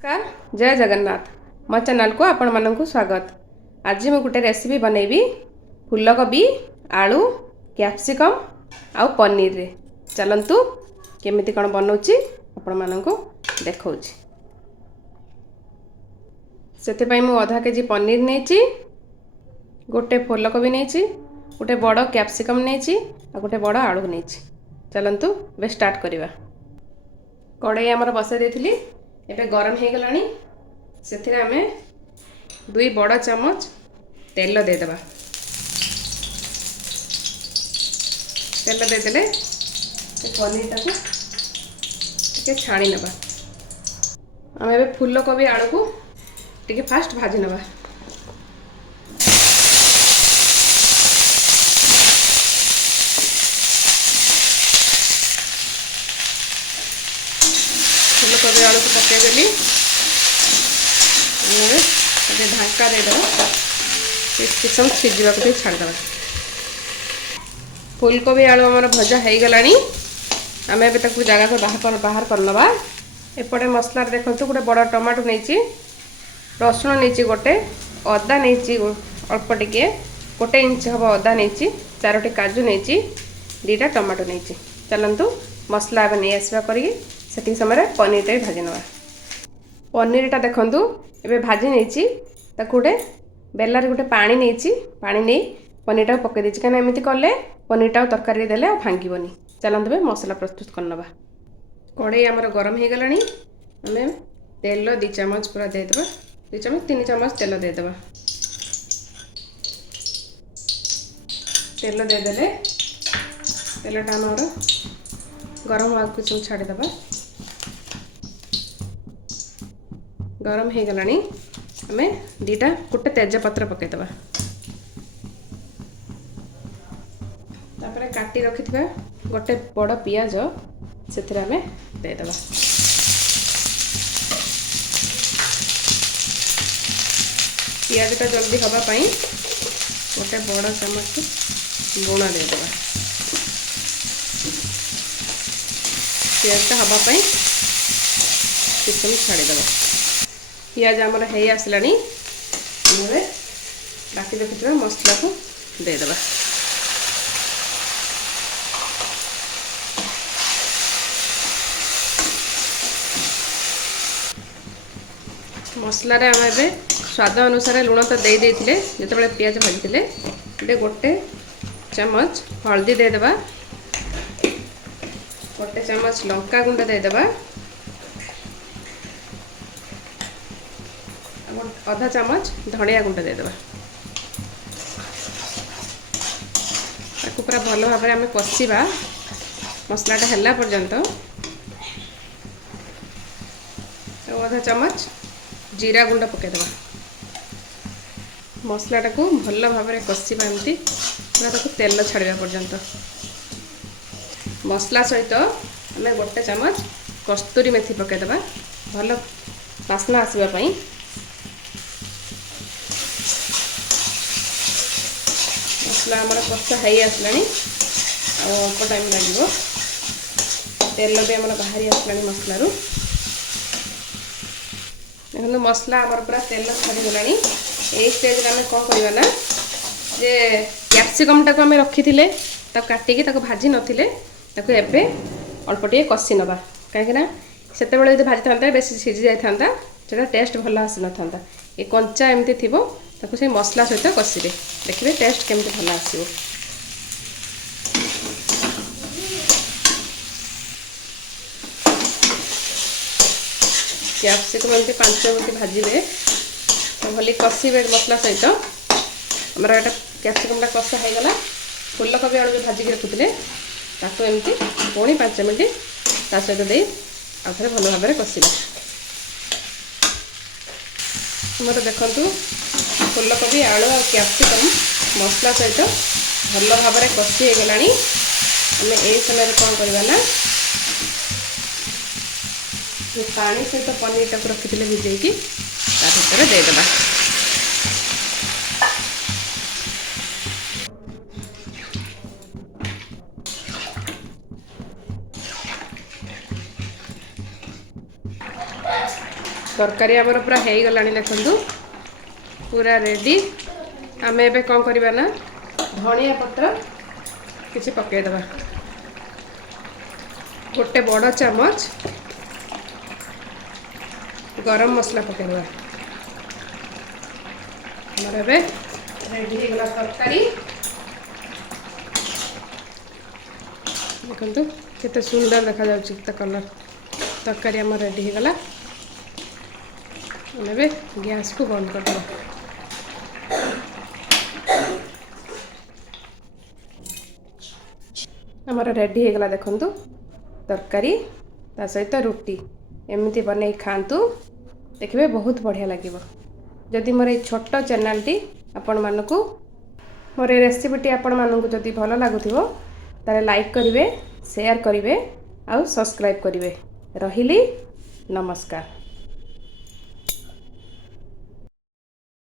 नमस्कार जय जगन्नाथ मो चैनल को आपण मानक स्वागत। आज मैं गोटे रेसिपी बनैबी फूलकोबी आलू कैप्सिकम आउ पनीर रे। चलंतु केमिति कोन बनौची आपण मानक देखौची। सेते पई मु आधा केजी पनीर नेची, गोटे फूलकोबी नेची, गोटे बड़ कैप्सिकम नेची आ गोटे बड़ आलू नेची। चलंतु बे स्टार्ट करिवा। कड़ाई हमर बसा देथिली, एबे गरम हो गलानी। सेथिरे आमे 2 बड़ चम्मच तेल दे देबा। तेल दे देले पनीर टाको टिके छाणी नबा। आमे एबे फूलकोबी आलू को टिके फास्ट भाजी नबा। फूलकोबी आलू को पकाई देली, ढांका दे देबा। किछ समय सिझा को छाड़ देबा। फूलकोबी आलू हमर भजा हो गलानी। आमे एबे ताकू जगह को बाहर कर नबा। एपटे मसला देखंतु गोटे बड़ टमाटो नेची, रसुण नेची गोटे, अदा नेची अल्प टिके, गोटे इंच हम अदा नेची, 4टी काजू नेची, 2टा टमाटो नेची। चलंतु मसला एबे नै आसबा करी सेति समय पनीर टे भाजी नवा। पनीर टा देखंतु एबे भाजी नेची, ताकू गोटे बेलार गोटे पानी नेची, पानी नै पनीर टा पके देची। काना एमिति करले पनीर टा तरकारी देले आ भांगीबनी। चलंतु बे मसला प्रस्तुत करनबा। कड़ाई हमर गरम हो गलानी। आमे तेल 2 चम्मच पूरा दे देबा। 2 चम्मच 3 चम्मच तेल दे देबा। तेल दे देले तेल टा हमर गरम होआ कुछ छाड़ी देबा। गरम हो गलानी। आमे 2टा गोटे तेज पत्र पके देबा। तापर काटी रखिथिबा गोटे बड़ पियाज सेथिरे आमे दे देबा। पियाज टा जल्दी हवा पई गोटे बड़ चम्मच लूण दे देबा। पियाज टा हवा पई किछन छाड़ी देबा। पियाज हमर हे आसलानी। हमरे काटी रखिथिबा मसला को दे देबा। मसला रे हम एबे स्वाद अनुसार लूण तो दे देथिले जेतेबेले पियाज भाजिथिले। एबे गोटे चम्मच हल्दी दे देबा, गोटे चम्मच लंका गुंड दे देबा, आधा चम्मच धनिया गुंड दे देबा। ताकू पूरा भलो भाबरे हमें कसिबा मसलाटा हल्ला पर्यंत। आधा चम्मच जीरा गुंड पके देबा। मसलाटा को भलो भाबरे कसिबा एमती पूरा ताकू तेल छाड़िबा पर्यंत। मसला सहित हमें गोटे चम्मच कस्तूरी मेथी पके देबा भलो वासना आसीबा पई। मसला हमर कसा है आसलानी। अल्प टाइम लगे तेल भी आम बाहरी आसलानी मसला रू। देखो मसला आमर पूरा तेल छाड़ी गलानी। ए स्टेज रे आम कौन करवा ना जे कैप्सिकम टाको आम रखी थे काटिकी भाजी नथिले ताको एबे अल्प टिके कषि नबा। कहीं सेते बेले जदि भाजी था बेसी सीझी जाई था सेटा टेस्ट भल आसी न था। ये कंचा एमती थिबो ताको से मसला सहित कषिबे देखिए टेस्ट केमती भल आसीबो। कैप्सिकम एमती 5 मिनट भाजिबे तो भली कषिबे मसला सहित। हमर एटा कैप्सिकम टा कषा हो गला। फूलकोबी आलू भाजिक रखुଥିଲେ ताको एमती पुणी 5 मिनट ता सहित दे आउथरे भल भाबरे कषिबा। हमर देखंतु फूलकोबी आलू और कैप्सिकम मसला सहित भल भाबरे कषि हो गलानी। हमें ए समय कौन करवा ना पानी सहित पनीर टाक रखी भिजेकी भर दे देबा। तरकारी आमर पूरा हो गला देखु पूरा रेडी आम ए कौन करवा ना धनिया पत्र किसी पकईदबा गोटे बड़ चामच गरम मसला पकईदबा हमारे बे रेडी हो गला तरकारी देखु केते सुंदर देखा जाउछि कलर तरकारी आम रेडी हो गला हमें गैस को बंद कर दो हमारा रेडी हो गला देखु तरकारी ता सहित रुटी एमती बने खातु देखिए बहुत बढ़िया लगे जदि मोर ये छोट चैनल टी आपण मानक मोर रेसिपीटी आपण मानक जदि भल लगुथिबो तारे लाइक करिवे शेयर करिवे आउ सब्सक्राइब करिवे रहिली नमस्कार।